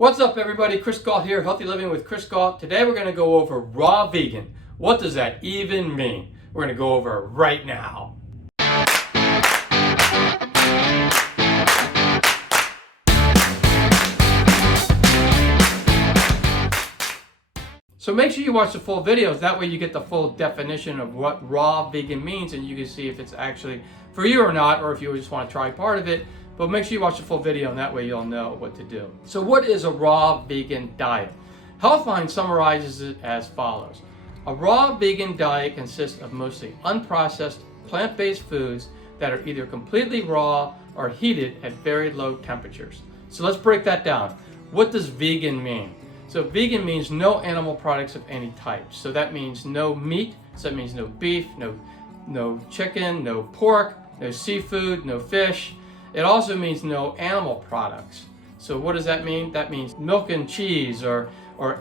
What's up everybody, Chris Gault here, Healthy Living with Chris Gault. Today we're going to go over raw vegan. What does that even mean? We're going to go over it right now. So make sure you watch the full videos, that way you get the full definition of what raw vegan means and you can see if it's actually for you or not, or if you just want to try part of it. But make sure you watch the full video and that way you'll know what to do. So what is a raw vegan diet? Healthline summarizes it as follows. A raw vegan diet consists of mostly unprocessed plant-based foods that are either completely raw or heated at very low temperatures. So let's break that down. What does vegan mean? So vegan means no animal products of any type. So that means no meat, so that means no beef, no chicken, no pork, no seafood, no fish. It also means no animal products. So what does that mean? That means milk and cheese or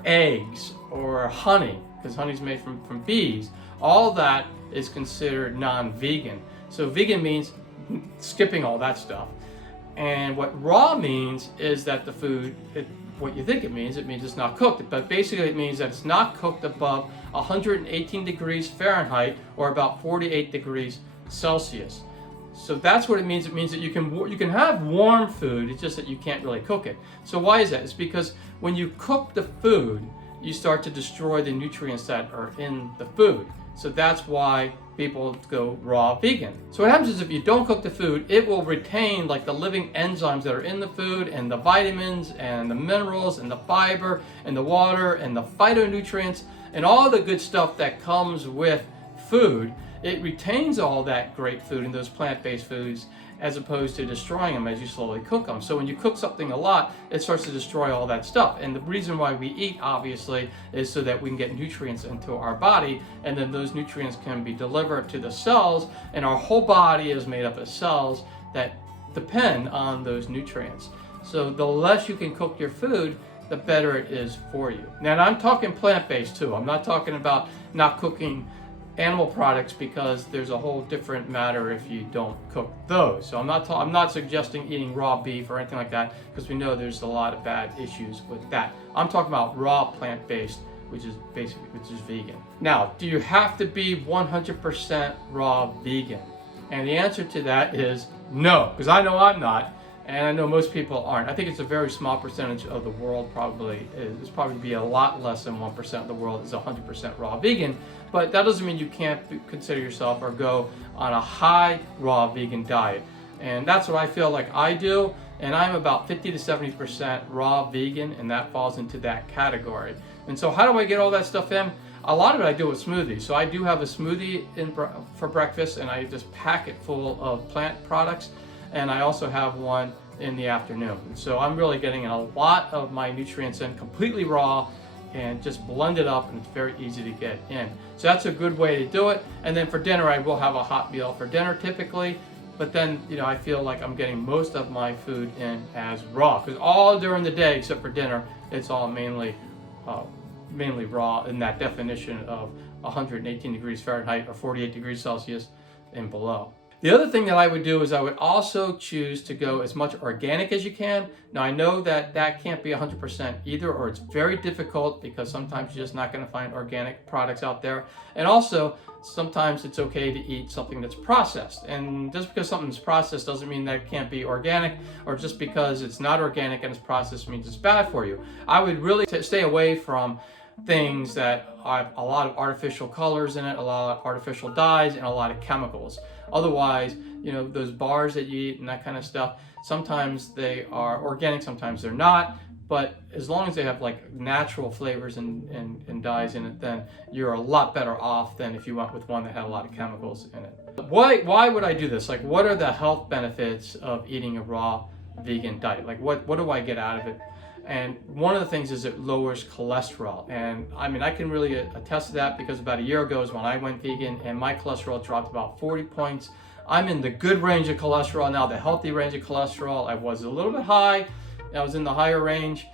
eggs or honey, because honey's made from bees. All that is considered non-vegan. So vegan means skipping all that stuff. And what raw means is that the food, what you think it means it's not cooked. But basically it means that it's not cooked above 118 degrees Fahrenheit or about 48 degrees Celsius. So that's what it means. It means that you can have warm food, it's just that you can't really cook it. So why is that? It's because when you cook the food, you start to destroy the nutrients that are in the food. So that's why people go raw vegan. So what happens is if you don't cook the food, it will retain like the living enzymes that are in the food and the vitamins and the minerals and the fiber and the water and the phytonutrients and all the good stuff that comes with food. It retains all that great food in those plant-based foods as opposed to destroying them as you slowly cook them. So when you cook something a lot, it starts to destroy all that stuff. And the reason why we eat, obviously, is so that we can get nutrients into our body, and then those nutrients can be delivered to the cells, and our whole body is made up of cells that depend on those nutrients. So the less you can cook your food, the better it is for you. Now I'm talking plant-based too. I'm not talking about not cooking animal products, because there's a whole different matter if you don't cook those. So I'm not suggesting eating raw beef or anything like that, because we know there's a lot of bad issues with that. I'm talking about raw plant-based, which is vegan. Now, do you have to be 100% raw vegan? And the answer to that is no, because I know I'm not, and I know most people aren't. I think it's a very small percentage of the world, probably be a lot less than 1% of the world is 100% raw vegan. But that doesn't mean you can't consider yourself or go on a high raw vegan diet. And that's what I feel like I do. And I'm about 50 to 70% raw vegan, and that falls into that category. And so how do I get all that stuff in? A lot of it I do with smoothies. So I do have a smoothie for breakfast, and I just pack it full of plant products. And I also have one in the afternoon. So I'm really getting a lot of my nutrients in completely raw and just blend it up, and it's very easy to get in. So that's a good way to do it. And then for dinner, I will have a hot meal for dinner typically, but then I feel like I'm getting most of my food in as raw, because all during the day except for dinner, it's all mainly raw in that definition of 118 degrees Fahrenheit or 48 degrees Celsius and below. The other thing that I would do is I would also choose to go as much organic as you can. Now I know that that can't be 100% either, or it's very difficult because sometimes you're just not going to find organic products out there. And also, sometimes it's okay to eat something that's processed. And just because something's processed doesn't mean that it can't be organic, or just because it's not organic and it's processed means it's bad for you. I would really stay away from things that have a lot of artificial colors in it, a lot of artificial dyes, and a lot of chemicals. Otherwise, those bars that you eat and that kind of stuff, sometimes they are organic, sometimes they're not, but as long as they have like natural flavors and dyes in it, then you're a lot better off than if you went with one that had a lot of chemicals in it. Why would I do this? Like, what are the health benefits of eating a raw vegan diet? Like, what do I get out of it? And one of the things is it lowers cholesterol. And I mean, I can really attest to that, because about a year ago is when I went vegan and my cholesterol dropped about 40 points. I'm in the good range of cholesterol now, the healthy range of cholesterol. I was a little bit high. I was in the higher range.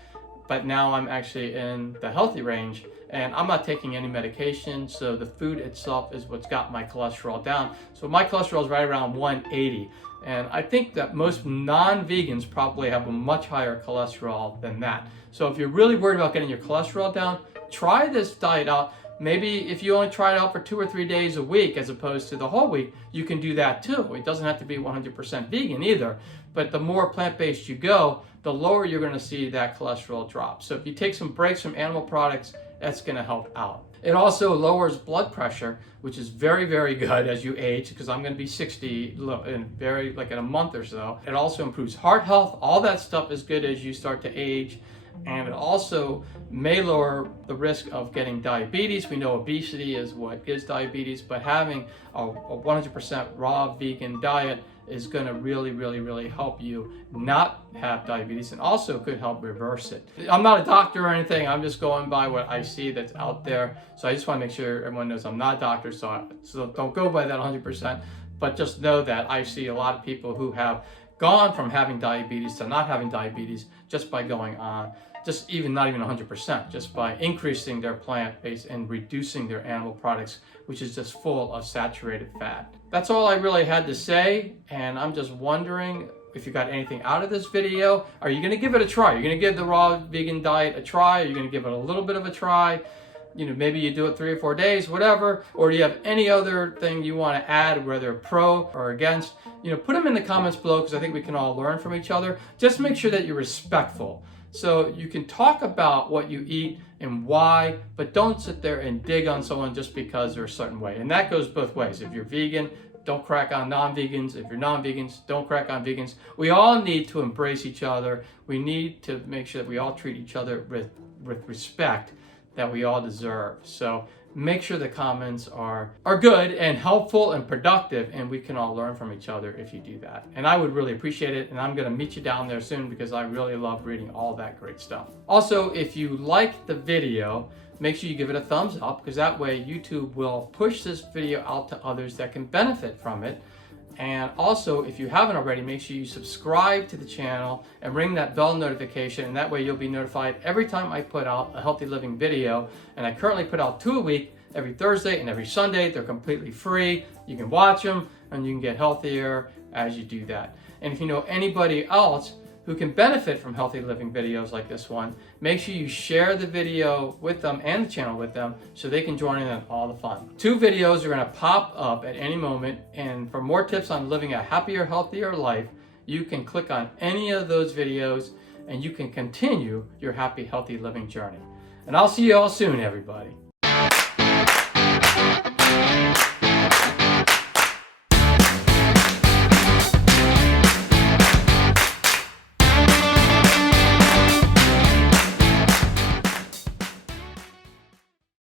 but now I'm actually in the healthy range, and I'm not taking any medication, so the food itself is what's got my cholesterol down. So my cholesterol is right around 180, and I think that most non-vegans probably have a much higher cholesterol than that. So if you're really worried about getting your cholesterol down, try this diet out. Maybe if you only try it out for 2 or 3 days a week as opposed to the whole week, you can do that too. It doesn't have to be 100% vegan either, but the more plant-based you go, the lower you're going to see that cholesterol drop. So if you take some breaks from animal products, that's going to help out. It also lowers blood pressure, which is very, very good as you age, because I'm going to be 60 in a month or so. It also improves heart health. All that stuff is good as you start to age. And it also may lower the risk of getting diabetes. We know obesity is what gives diabetes, but having a 100% raw vegan diet is going to really, really, really help you not have diabetes, and also could help reverse it. I'm not a doctor or anything. I'm just going by what I see that's out there. So I just want to make sure everyone knows I'm not a doctor, so don't go by that 100%. But just know that I see a lot of people who have gone from having diabetes to not having diabetes just by going on, not even 100%, just by increasing their plant-based and reducing their animal products, which is just full of saturated fat. That's all I really had to say, and I'm just wondering if you got anything out of this video. Are you gonna give it a try? You're gonna give the raw vegan diet a try? Are you gonna give it a little bit of a try? Maybe you do it 3 or 4 days, whatever. Or do you have any other thing you want to add, whether pro or against? Put them in the comments below, because I think we can all learn from each other. Just make sure that you're respectful. So you can talk about what you eat and why, but don't sit there and dig on someone just because they're a certain way. And that goes both ways. If you're vegan, don't crack on non-vegans. If you're non-vegans, don't crack on vegans. We all need to embrace each other. We need to make sure that we all treat each other with respect that we all deserve. So make sure the comments are good and helpful and productive, and we can all learn from each other if you do that. And I would really appreciate it, and I'm gonna meet you down there soon, because I really love reading all that great stuff. Also, if you like the video, make sure you give it a thumbs up, because that way YouTube will push this video out to others that can benefit from it. And also, if you haven't already, make sure you subscribe to the channel and ring that bell notification, and that way you'll be notified every time I put out a healthy living video. And I currently put out 2 a week, every Thursday and every Sunday. They're completely free. You can watch them, and you can get healthier as you do that. And if you know anybody else who can benefit from healthy living videos like this one, make sure you share the video with them and the channel with them, so they can join in on all the fun. 2 videos are gonna pop up at any moment, and for more tips on living a happier, healthier life, you can click on any of those videos, and you can continue your happy, healthy living journey. And I'll see you all soon, everybody.